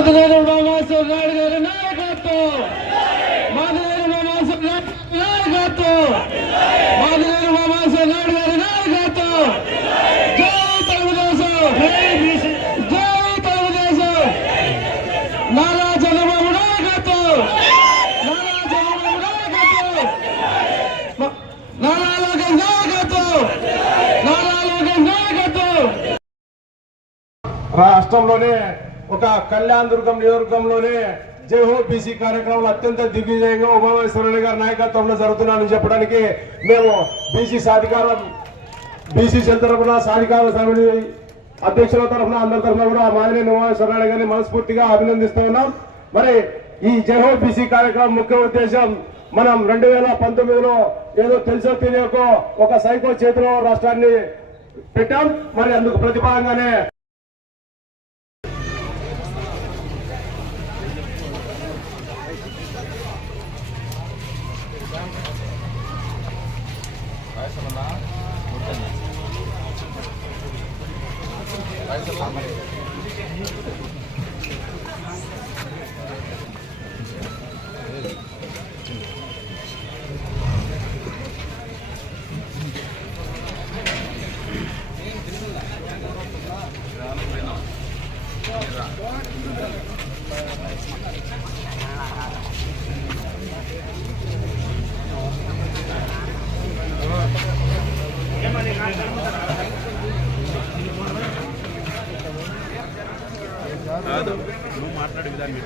మాదిగేరు మామాసు నాయుడు గారి నాయకత్వం, మాదిగేరు మామాసు నాయకత్వం, మాదిగేరు మామాసు నాయుడు గారి నాయకత్వం. జై తెలుగుదేశం, జై తెలుగుదేశం. నారా చంద్రబాబు నాయకత్వం, నారా చంద్రబాబు నాయకత్వం, నారా లోకేష్ నాయకత్వం, నారా లోకేష్ నాయకత్వం. రాష్ట్రంలోనే ఒక కళ్యాణ్ దుర్గం నియోజకవర్గంలోనే జై హో బీసీ కార్యక్రమాలు అత్యంత దిగ్విజయంగా ఉమామహేశ్వరరెడ్డి గారి నాయకత్వంలో జరుగుతున్నాయని చెప్పడానికి మేము బీసీ తరఫున సాధికార సమితి అధ్యక్షుల తరఫున అందరి తరఫున కూడా మాదినేని ఉమామహేశ్వరరెడ్డి గారిని మనస్ఫూర్తిగా అభినందిస్తూ ఉన్నాం. మరి ఈ జై హో బీసీ కార్యక్రమం ముఖ్య ఉద్దేశం, మనం 2019లో ఏదో తెలుసో తెలియకో ఒక సైకో చేతిలో రాష్ట్రాన్ని పెట్టాం. మరి అందుకు ప్రతిఫలంగానే కాదు నువ్వు మాట్లాడే విధానం